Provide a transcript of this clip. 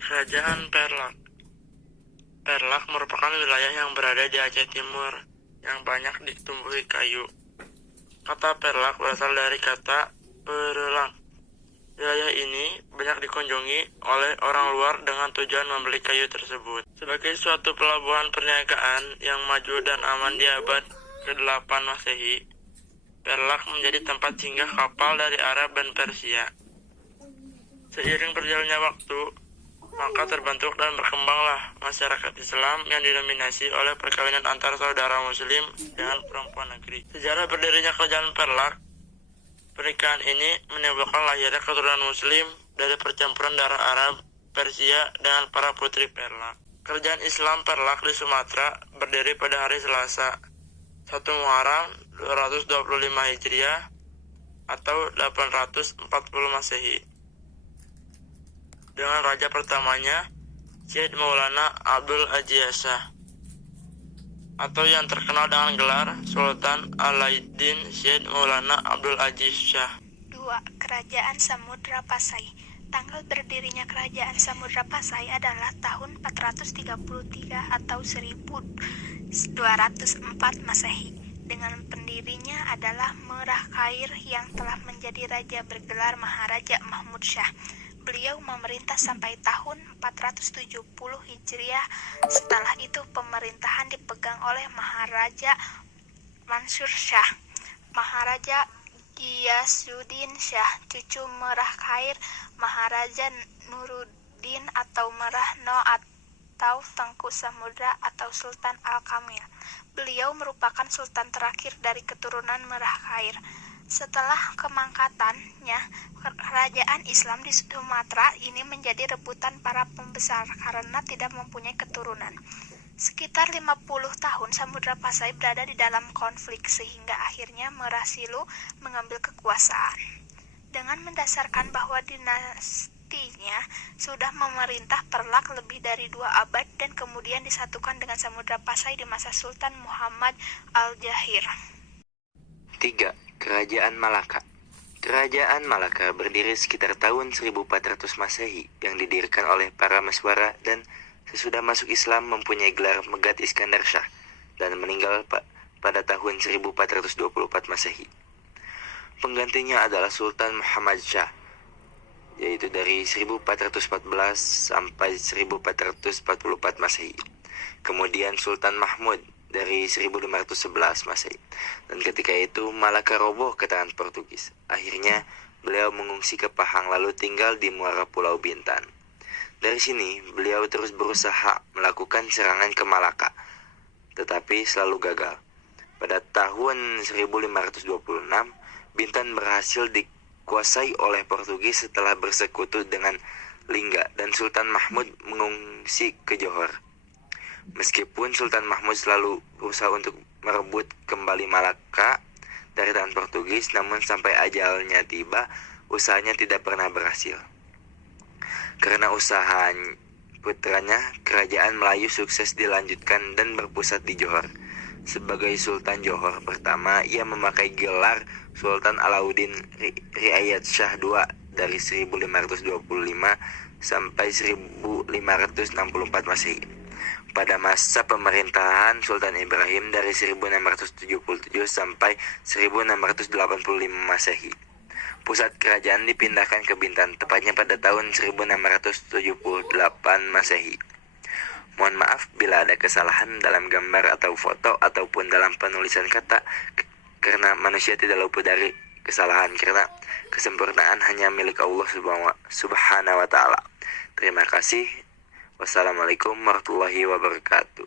Kerajaan Perlak. Perlak merupakan wilayah yang berada di Aceh Timur yang banyak ditumbuhi kayu. Kata Perlak berasal dari kata perelang. Wilayah ini banyak dikunjungi oleh orang luar dengan tujuan membeli kayu tersebut. Sebagai suatu pelabuhan perniagaan yang maju dan aman di abad ke-8 Masehi, Perlak menjadi tempat singgah kapal dari Arab dan Persia. Seiring berjalannya waktu, maka terbentuk dan berkembanglah masyarakat Islam yang didominasi oleh perkawinan antara saudara muslim dengan perempuan negeri. Sejarah berdirinya kerajaan Perlak, pernikahan ini menimbulkan lahirnya keturunan muslim dari percampuran darah Arab, Persia dengan para putri Perlak. Kerajaan Islam Perlak di Sumatera berdiri pada hari Selasa, 1 Muharram 225 Hijriah atau 840 Masehi. Dengan raja pertamanya, Syed Maulana Abdul Aziz Shah, atau yang terkenal dengan gelar Sultan Alauddin Syed Maulana Abdul Aziz Shah. 2. Kerajaan Samudra Pasai. Tanggal berdirinya Kerajaan Samudra Pasai adalah tahun 433 atau 1204 Masehi. Dengan pendirinya adalah Merah Khair yang telah menjadi raja bergelar Maharaja Mahmud Shah. Beliau memerintah sampai tahun 470 Hijriah. Setelah itu pemerintahan dipegang oleh Maharaja Mansur Shah. Maharaja Ghiyasuddin Shah, cucu Merah Khair, Maharaja Nuruddin atau Merah No atau Tengku Samudra atau Sultan Al-Kamil. Beliau merupakan sultan terakhir dari keturunan Merah Khair. Setelah kemangkatannya, kerajaan Islam di Sumatera ini menjadi rebutan para pembesar karena tidak mempunyai keturunan. Sekitar 50 tahun Samudra Pasai berada di dalam konflik sehingga akhirnya Merah Silu mengambil kekuasaan. Dengan mendasarkan bahwa dinastinya sudah memerintah Perlak lebih dari 2 abad dan kemudian disatukan dengan Samudra Pasai di masa Sultan Muhammad Al-Jahir. 3. Kerajaan Malaka. Kerajaan Malaka berdiri sekitar tahun 1400 Masehi yang didirikan oleh para Meswara dan sesudah masuk Islam mempunyai gelar Megat Iskandar Shah dan meninggal pada tahun 1424 Masehi. Penggantinya adalah Sultan Muhammad Shah, yaitu dari 1414 sampai 1444 Masehi. Kemudian Sultan Mahmud dari 1511 Masehi. Dan ketika itu Malaka roboh ke tangan Portugis. Akhirnya beliau mengungsi ke Pahang lalu tinggal di muara Pulau Bintan. Dari sini beliau terus berusaha melakukan serangan ke Malaka, tetapi selalu gagal. Pada tahun 1526, Bintan berhasil dikuasai oleh Portugis setelah bersekutu dengan Lingga dan Sultan Mahmud mengungsi ke Johor. Meskipun Sultan Mahmud selalu berusaha untuk merebut kembali Malaka dari tangan Portugis, namun sampai ajalnya tiba, usahanya tidak pernah berhasil. Karena usaha putranya, kerajaan Melayu sukses dilanjutkan dan berpusat di Johor. Sebagai Sultan Johor pertama, ia memakai gelar Sultan Alauddin Riayat Shah II dari 1525 sampai 1564 Masehi. Pada masa pemerintahan Sultan Ibrahim dari 1677 sampai 1685 Masehi. Pusat kerajaan dipindahkan ke Bintan, tepatnya pada tahun 1678 Masehi. Mohon maaf bila ada kesalahan dalam gambar atau foto ataupun dalam penulisan kata, karena manusia tidak luput dari kesalahan, karena kesempurnaan hanya milik Allah Subhanahu wa Ta'ala. Terima kasih. Wassalamualaikum warahmatullahi wabarakatuh.